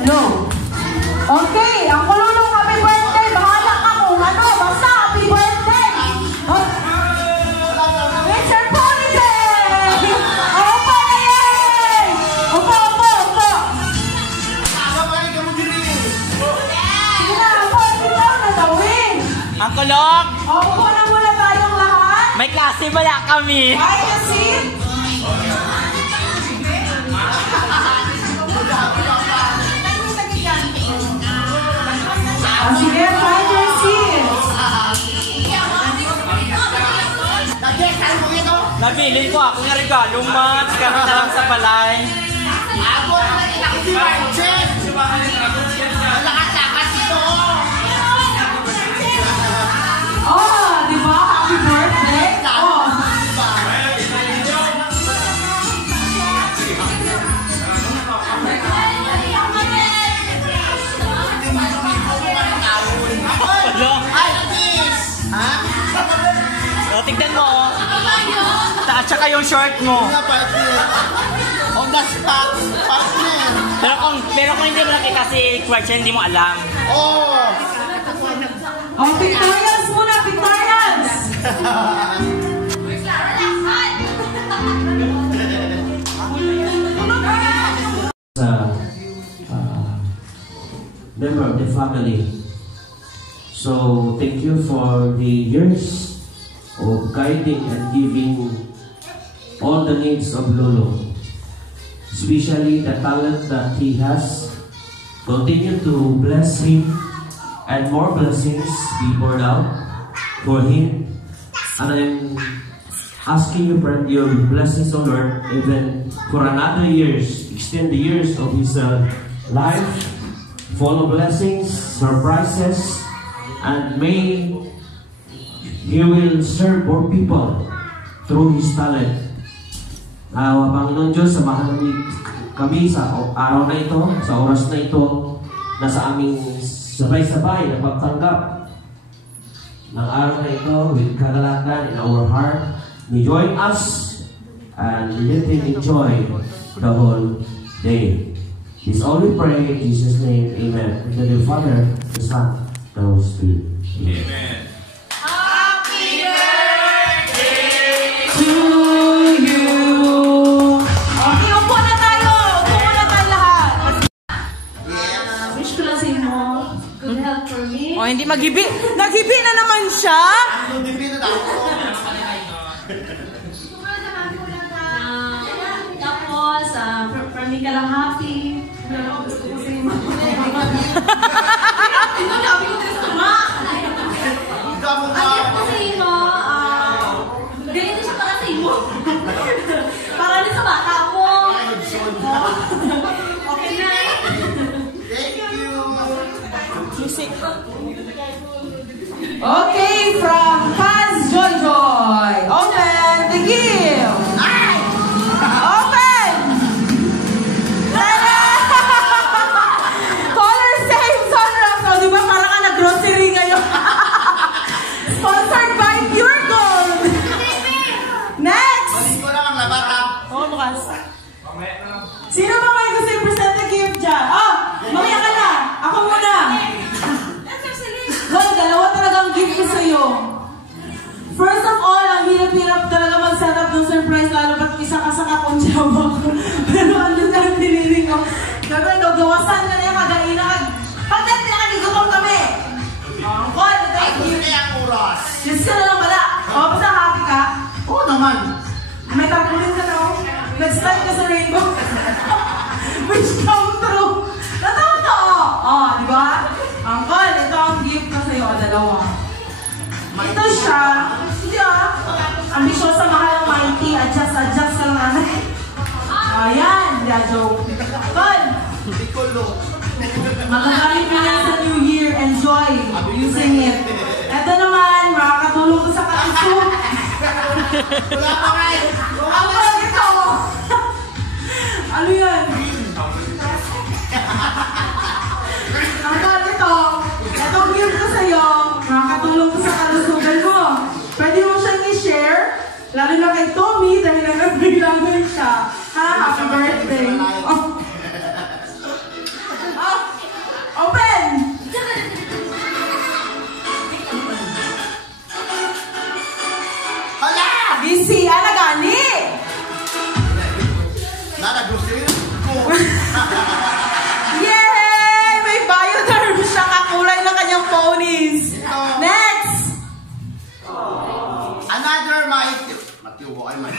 No. Okay, ang kululong happy birthday. Bahala ka kung ano. Basta happy birthday. Mr. Police! Opo na yan! Opo. Sige na, opo. Ikaw na tawin. Ang kulog! Opo na muna tayong lahat. May klase wala kami. Find a seat. Sige, find your seats. Nabili ko ako ng regalo, Mats. Kami na lang sa balay. Oh, di ba? Happy birthday. Oh. O, tignan mo, oh. At saka yung short mo. On the spot, partner. Pero kung hindi mo nakita si question, hindi mo alam. Oh! Oh, Victorians muna, Victorians! Member of the family. So thank you for the years of guiding and giving all the needs of Lolo, especially the talent that he has. Continue to bless him and more blessings be poured out for him. And I'm asking you for your blessings, O Lord, even for another years, extend the years of his life, full of blessings, surprises, and may he will serve more people through his talent. Panginoon Diyos, samahan kami sa araw na ito, sa oras na ito, na sa aming sabay-sabay na pagtanggap ng araw na ito with kagalakan in our heart. Join us and let him enjoy the whole day. This all we pray in Jesus' name, amen. In the name of the Father, the Son, the Holy Spirit. Amen. Happy birthday to you! Okay, upo na tayo! Upo na tayo lahat! Wish ko lang sa inyo, good health for me. O, hindi maghibi. Naghibi na naman siya! Tapos, for me ka lang happy. Ganito siya para sa imo. Para din sa bata mo. Okay na. Thank you. Music. Okay, from Kaz Joy. Open the gift! Open! Color same sunrocks. O, diba parang ka nag-grocery ngayon? Sponsored by Pure Gold. Next! Hindi ko lang ang labata. Oo, bukas. Sino ba may gusto i-present the gift dyan? Mamaya ka na. Ako muna. Hoy, dalawa talagang gift ko sa'yo. First of all, ang hirap-hirap talaga mag-set up ng surprise, lalo ba't isa ka sa kakonsyama ko. Pero ano na ang piniling ko. Gagawin, gawasan ka na yung kagainan. Pagkat pinakaligotom kami. Angkol, thank you. Ay, ang oras. Just ka na lang pala. O, basta happy ka? Oo naman. May tapulin ka na ako. Slide ka sa rainbow. Wish come true. Totoo to. Oh, di ba? Uncle, ito ang gift ko sa'yo. Dalawa. Ito siya. Hindi ambisyosa, mahal ang mighty. Adjust lang natin. Ayan. Hindi joke. Uncle. Magagamit mo yan sa New Year. Enjoy using it. Ito naman, makakatulong ko sa katusok. Wala pa nga eh. Uncle, ito. Ano yan? Uncle, ito. Itong gift ko sa'yo. Makakatulong ko sa kalusugan mo. Pwede mo siyang i-share. Lalo na kay Tommy dahil nagbilangan siya. Ha? Happy birthday. Open! Hala! Busy! Gani! Nanagusin ko. Yay! May bioderm siya kakulay ng kanyang ponies. Next! Another mighty. Matiubo kayo man.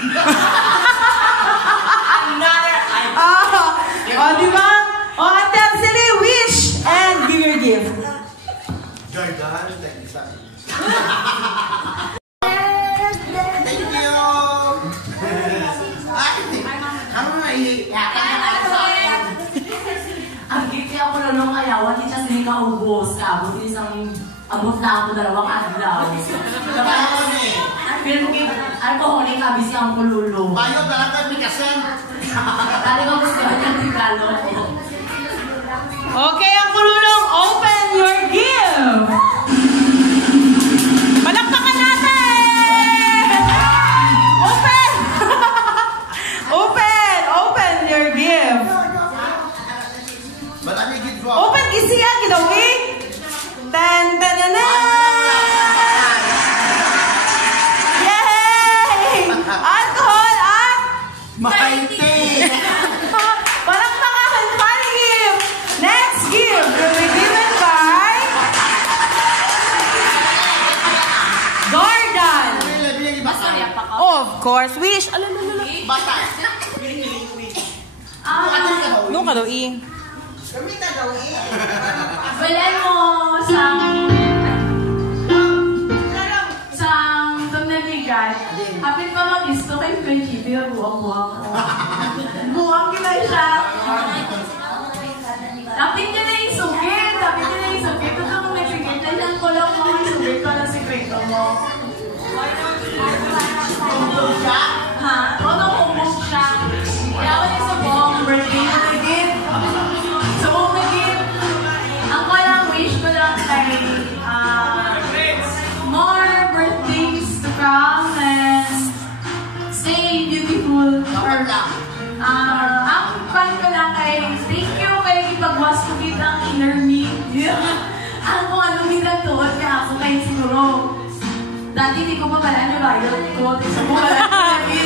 Di ba? Ate Arceli, wish and give your gift. Jordan, thank you. Ay, ano na Ang gift niya ako na nung ayawan, di siya sila kaubos. Abot din isang abot na ako dalawang adlaw. Pero gift, alcoholic habis yung kululong. Bayo talaga may kasen. Dali ko gusto niya regalo ko. Okay, ang kululong, open your gift! Palakpakan natin! Open! Open your gift! Marami gift mo. Open kisiya, gidawi! Tan, tananan! Yay! Alcohol at Mighty! palakpakan! Fun gift! Next gift will be given by Gordon! Oh, of course. Wish! Alalala. Bata. Nung ka daw, i. Bilan mo sang tumnaligan. Hapit pa mag-isto kay Frenchie, pero buwang-buwang ko. Buwang kita siya. Tapit niya na yung sugit. Ito na kung nagsugit. Nandiyan ko lang mga sugit ko na sikreto mo. Ha? Ano kumbok siya? Kaya ako yung subong, birthday na nagit. Subong nagit. Ang walang wish ko lang kay more birthdays to come and stay beautiful. Ang fan ko lang kay thank you kay ipagwas ko kita ang inner me. Ang kung anong ginatuot niya ako kay siguro. Dati di ko pa pala niya ba yun? Ko, di ko pala niya.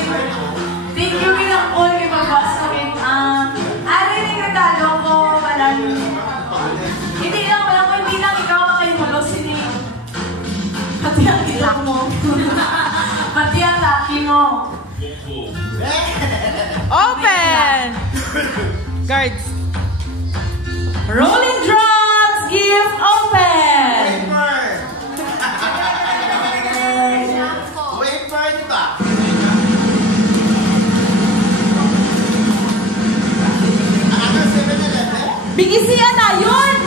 Thank you kinakol kay ipagwas ko kita. Aray yung regalo ko, walang hindi lang ikaw makalimulos sini. Pati ang ilang mo. Pati ang laki mo. Open! Guards. Rolling drums, gift open! Wafer diba? Another 7-Eleven? Bigisiya na yun!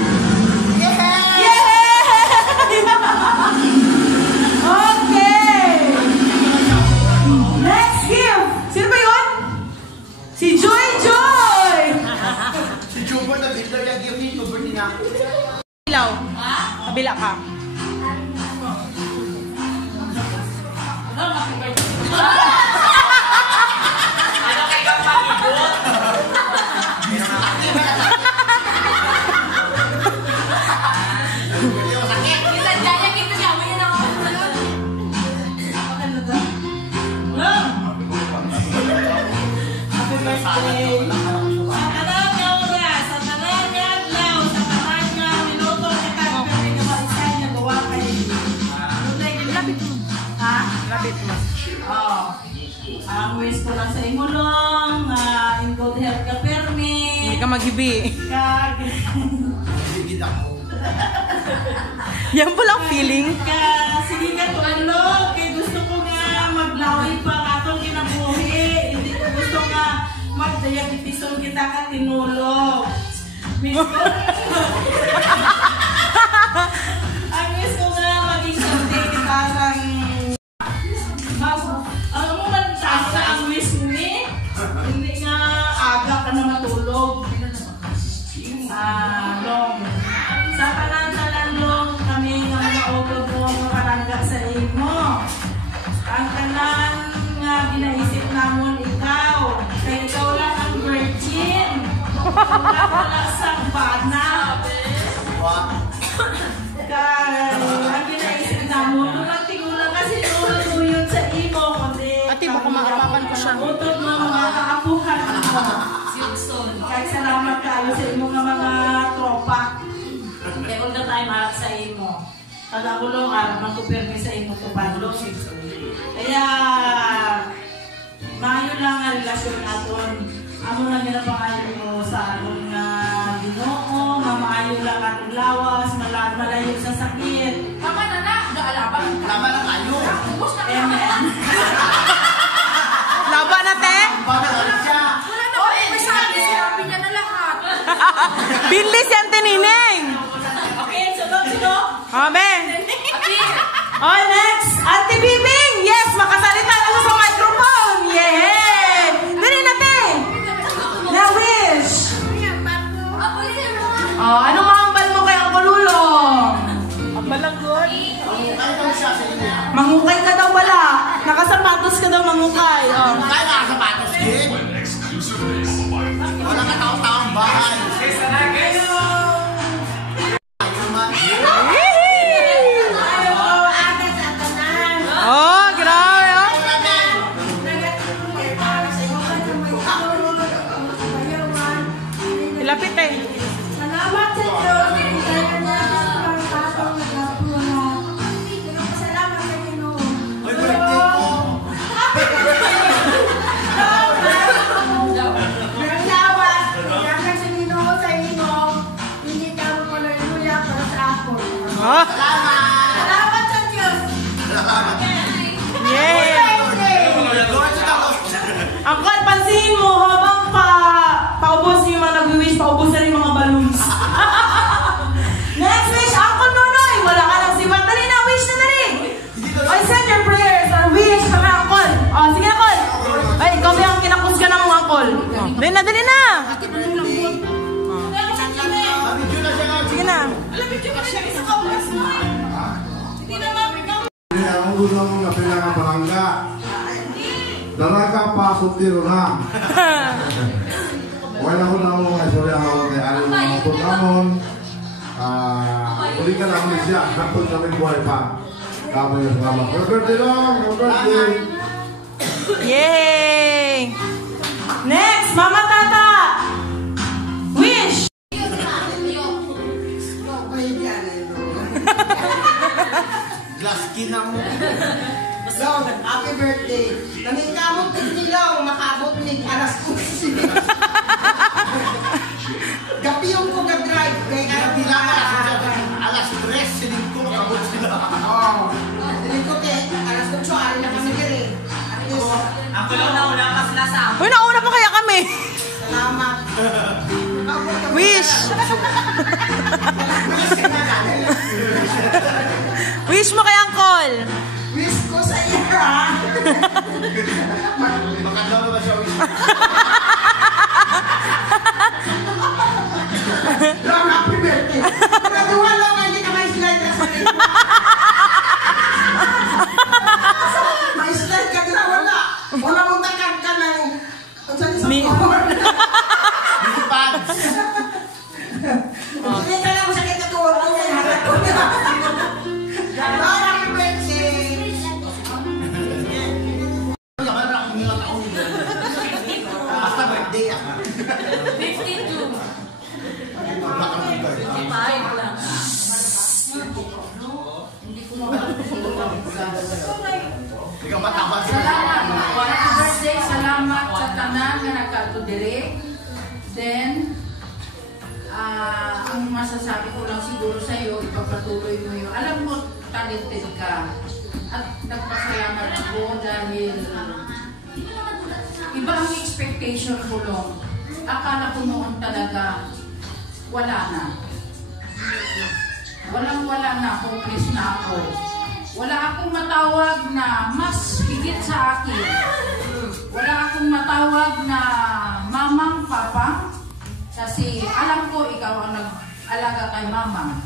Yay! Okay! Next gift! Sino ba yun? Si Joy Joy! Si Jumbo na builder yung gift ni Jumbo niya. Ilaw. Kabila ka. Ang wish ko lang sa imo lang, ka maghibi. Bigid ako. Yan po lang feeling. Sige ka tulog. Kaya gusto ko nga maglaway pa atong kinabuhi. Hindi ko gusto nga magdayagitisun kita ka tinulog. Miss ko. Ang miss ko nga maging sante kita sang alam mo man sa ang wish ni hindi nga aga ka na matulog. Long. Sa tanan-tanan long kami nga maugod mo makalangga sa imo. Ang tanan nga ginaisip namon ikaw. Kaya ikaw lang ang virgin. Wala sa bana. Kaya ang ginaisip namon kung nagtigulan kasi tulad-tuyod sa imo. Ate, baka maapapan ko siya. Utod mo mga kaapuhan mo. Kahit salamat kayo sa imo nga mga tropa. Kaya huwag na tayo marap sa imo. Pag-agulong, magkupirmi sa imo to padlong. Kaya, maayo lang ang relasyon natin. Amo lang ginapangayon mo sa atong Ginoo, maayo lang atong lawas, malayo sa sakit. Tama na na, naalaban. Laban na tayo. Amen. Laban na, te? Bakit siya? Wala na ba yung sabi? Sinabi niya na lahat. Binlis yan, Nining. Okay, sunod. Amen. Ate, Oh, next, Ate Bibing. Yes, makasalita na sa microphone. Yay! Dali na, te. Na wish. Oh, anong mahambal mo kay Uncle Lulong? Ang malanggot. Ano siya sa inyo? Mangukay ka daw wala. Nakasapatos ka daw mangukay. Oh. Kaya nakasapatos, kid. Wala ka taong-taong bahay. Oh, grabe. Oh. Ilapit eh. Salamat sa Diyos. Kaya na pagpatong nagkapunan. Salamat sa Ginoo. May birthday ko. Salamat. Salamat sa Ginoo sa inyo. Hindi ka mo haleluya para sa ako. Oh. Salamat sa Diyos. Yeah. Lord, sa Lord. Uncle, pansinin mo habang paubos yung mga nag-wish, paubos na rin mga balloons. Next wish, Uncle Nonoy. Wala ka lang sibat. Dali na, wish na dali. I send your prayers or wish ka na, Uncle. Oh, sige, Uncle. Ay, ikaw ba yung kinakusga na mga Uncle? Oh. Dali na, dali na. Video na siya nga. Sige na. Ang gusto mong na pinakabarangga. Dalaga pa sutiro na. Wala ko na mga istorya ako kay Ari mga pagkamon. Uli ka lang siya. Kapag kami buhay pa. Kami yung salamat. Birthday lang! Birthday! Yay! Next, Mama Tata. Wish. Glass skin na mo. Long, happy birthday. Kaming kamot ni Long, makaabot ni alas 11. Gapiyong ko ga-drive kay Kaya bilang alas 3, sinig ko makabot sila. Oh. Dili ko te, alas 8 ari na kami diri. At least, Ako lang nauna pa sila sa Uy, nauna pa kaya kami. salamat. Wish. Wish mo kay Uncle. Wish ko sa iyo, ha? Makadlaw na ba siya? Long, happy birthday. Graduhan lang, hindi ka may slide na sa rin. May slide ka na, wala. Wala mong takag ka ng... Ang saan sa Mi- board. Hindi pants. Hindi ka lang sa kitatuwa ko yan. Harap ko na. Long, happy birthday. Basta birthday ah. 52. 55 lang. Ikaw matapad sila. Salamat. Happy birthday. Salamat sa tanan na nagkatudiri. Then, ang masasabi ko lang siguro sa'yo, ipagpatuloy mo yun. Alam mo, talented ka. At nagpasalamat ako dahil iba ang expectation ko lang. Akala ko noon talaga wala na. Walang-wala na, hopeless na ako. Wala akong matawag na mas higit sa akin. Wala akong matawag na mamang, papang. Kasi alam ko ikaw ang nag-alaga kay mamang.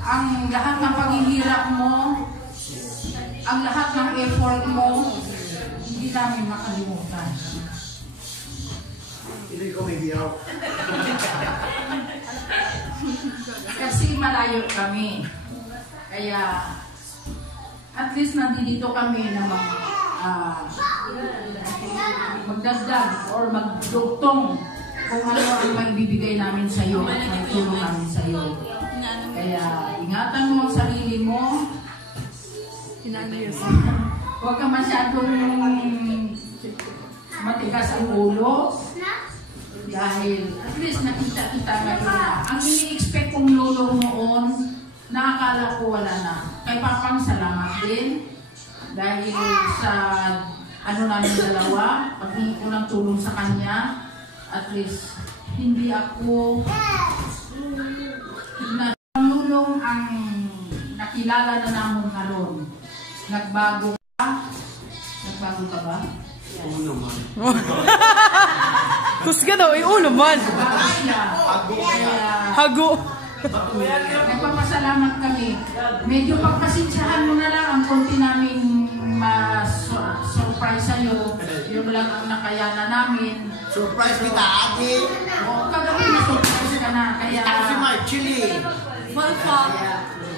Ang lahat ng paghihirap mo, ang lahat ng effort mo, hindi namin makalimutan. Hindi ko may hiyaw. Kasi malayo kami. Kaya, at least nandito kami na magdagdag or magdugtong kung ano ang maibibigay namin sa iyo, may tulong namin sa iyo. Kaya, ingatan mo ang sarili mo. Huwag ka masyadong matigas ang ulo. Dahil at least nakita kita ngayon na ang ini-expect kong lolo noon, nakakala ko wala na. Kay Papang salamat din. Dahil sa ano namin dalawa, paghingi ko ng tulong sa kanya, at least hindi ako nalulong ang nakilala na namon ngayon. Nagbago ka? Nagbago ka ba? Oo naman. Kusga daw, ulo man. Hago. Nagpapasalamat kami. Medyo pagpasensyahan mo na lang ang konti naming surprise sa'yo. Yung lang ang nakayanan namin. Surprise kita, ate. O, kagabi na surprise ka na. Kaya, Ito si Mark Chili.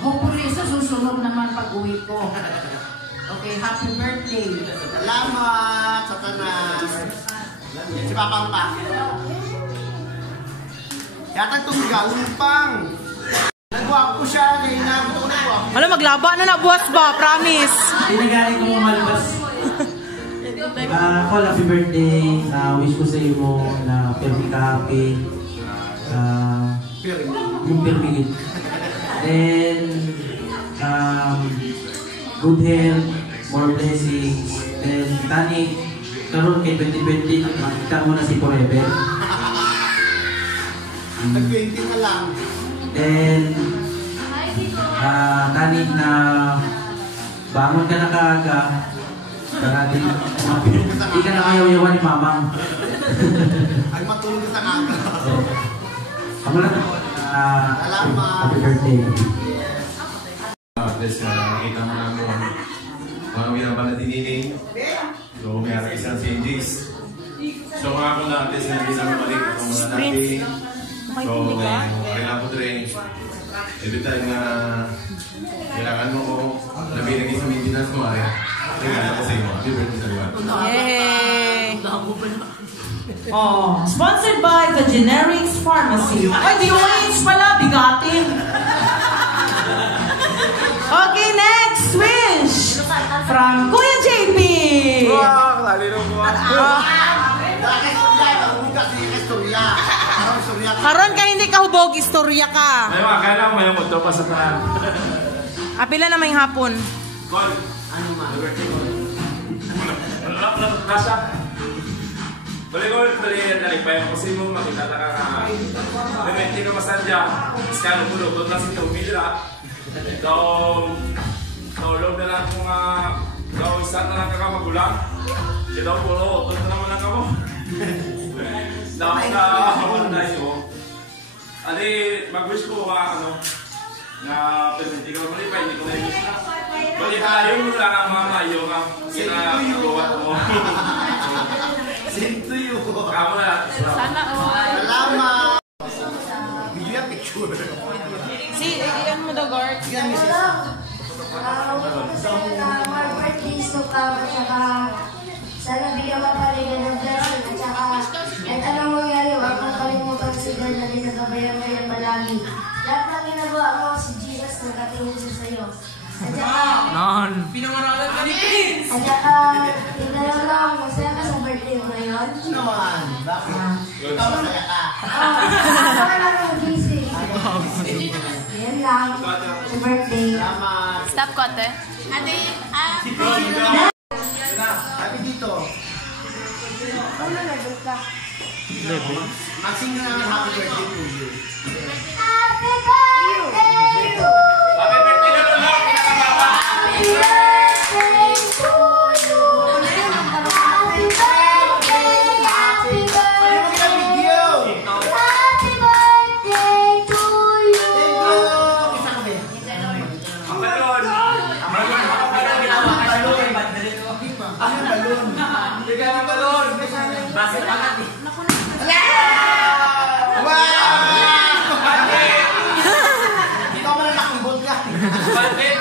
hopefully sa susunod naman pag-uwi ko. Okay, happy birthday. Salamat sa tanan. Si Papang pa. Yata itong galumpang. Nagwap ko siya. Ngayon na ako nagwap. Ano, maglaba na na, buwas ba? Promise. Tinagaling ko malabas. Call, happy birthday. Wish ko sa iyo mo na perfect ka happy. Yung perfect. Then, good health, more blessings. Then, Tani, karoon kay 2020, makita mo na si Forever. Nag-20 na lang. Then, Tani na bangon ka na kaaga. Para di ka na ayaw-yawan ni Mamang. Ay matulog sa kaka. Ako lang ako. Happy birthday. Tapos nakita mo lang mo mga ginagawa na diniling. So may harap isang Saint-James. So mga ako na at least na hindi naman balik ako muna natin. So kailangan ko rin every time na kailangan mo ko nabinagay sa maintenance mo ay regalo ko sa iyo. Happy birthday sa liwan. Yay! Oh, sponsored by the Generics Pharmacy. Ay, DOH pala, bigatin. Okay, next wish from Kuya JP. Wow, lalino ko. Karon ka hindi ka hubog, istorya ka. Ay, akala ko may motor pa sa tanan. Apila na may hapon. Call. Ano ma? Wala, kasha. Balik-balik nalipay ako kasi mo makita na ka na hindi ka masadya. Skano ko doon lang si Tomila. Loob na lang kung isa na lang kakamagulang. Siya daw puro, doon na naman lang ako. Dapat na hawan na iyo. Ali, mag-wish ko na hindi ko malipay, hindi ko na-wish na. Malipay yung lang ang mama, yung sinagawa mo. Same to you. Kamu na. Salamat. Video yung picture. Iyan mo daw, guard. Yan, Mrs. More birthdays to come, at saka sana bigyan ka pa rin ng blessing, at saka kahit anong mangyari, huwag kang kalimutan si God na ginagabayan mo yan malagi. Lahat ng ginagawa mo, si Jesus nakatingin siya sa'yo. At saka, Pinangaralan ka ni Prince! at saka, tingnan lang, masaya ka sa birthday mo ngayon. Naman. Bakit? Ikaw masaya ka. Ako lang ang gising. Yan lang. Sa birthday. Stop kote. Sabi dito. Ano level ka? Maxing na naman happy birthday to you. Happy birthday to you! Happy birthday na Lolo! Pinakababa! Happy birthday to you! Happy birthday! Happy birthday! Happy birthday to you! Ang balon! Ang balon! Ano yung balon? Bigyan ng balon! Basta pangat eh. Ikaw mo na nakambot ka. Bakit?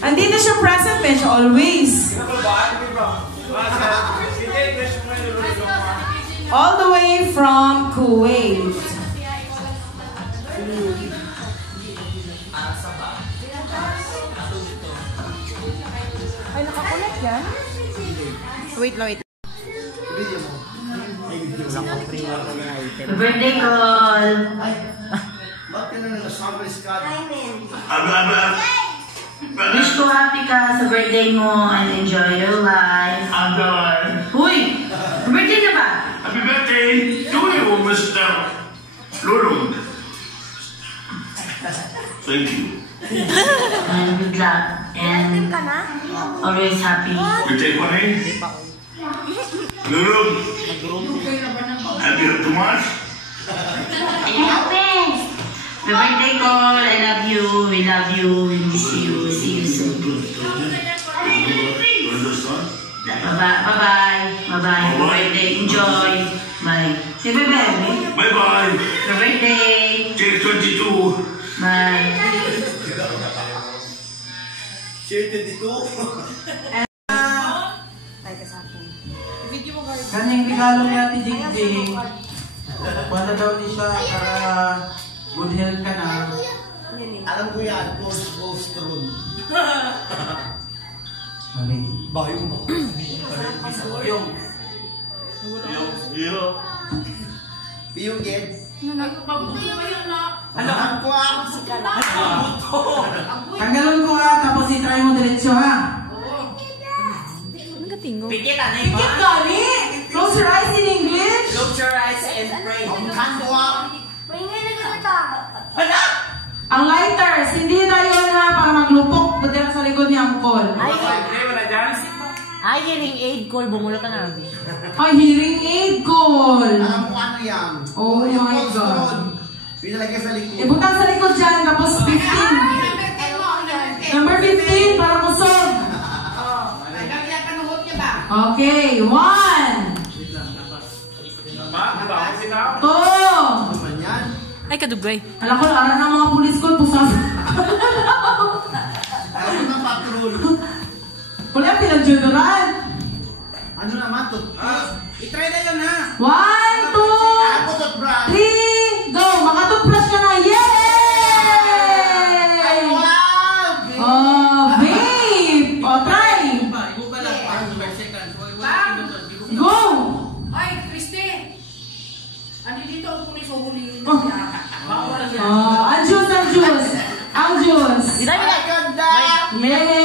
Andito siya present, medyo always. All the way from Kuwait. Ay, nakakulat yan? Wait lang, wait. Birthday call! Ba't ka na nag-summer squad? Wish ko happy ka sa birthday mo and enjoy your life. Huy! Birthday na ba? Happy birthday to you, Mr. Lulong. Thank you. And good luck. And always happy. Birthday ko rin. Lulong. Happy Tomas. Happy! The birthday call, I love you, we love you, we miss you, see you soon. Bye-bye. Bye-bye. Birthday, enjoy. Bye. Say bye-bye. Bye-bye. Happy birthday. Take 22. Bye. Share 22. Kaning regalo ni Ate Jingjing. Wala daw ni siya para good health ka na. Alam ko yan, post ron. Maling. Bayo mo. Piyong Ged. Alam ko ako sa Tanggalon ko ha, tapos itry mo diretso ha. Pikit ano yung Pikit gani! Close your eyes in English! Close your eyes and pray. Ang lighters, hindi tayo ha para maglupok. Buti lang sa likod ni Angkol. Ay, hearing aid call. Bumulot ka na. Ay, hearing aid call! Alam mo ano yan? Oh Yung my post God. ron. Pinalagay sa likod. Ibutang sa likod dyan, tapos 15. Number 15, para kusog. Okay, 1. 2. Ay, kadugay. Alam ko, aral ng mga pulis ko, pusas. Alam mo ng patrol. Wala, pinag-judoran. Ano naman to? I-try na yun ha. 1, 2, 3, go! Makatoothbrush ka na! Yay! Ay, wow! Oh, babe! O, try! Go! Ay, Christy! Ano dito ang pulis o huliin Oh. niya? Ang juice! Ang juice! Ang juice! Ay, ganda! Yay!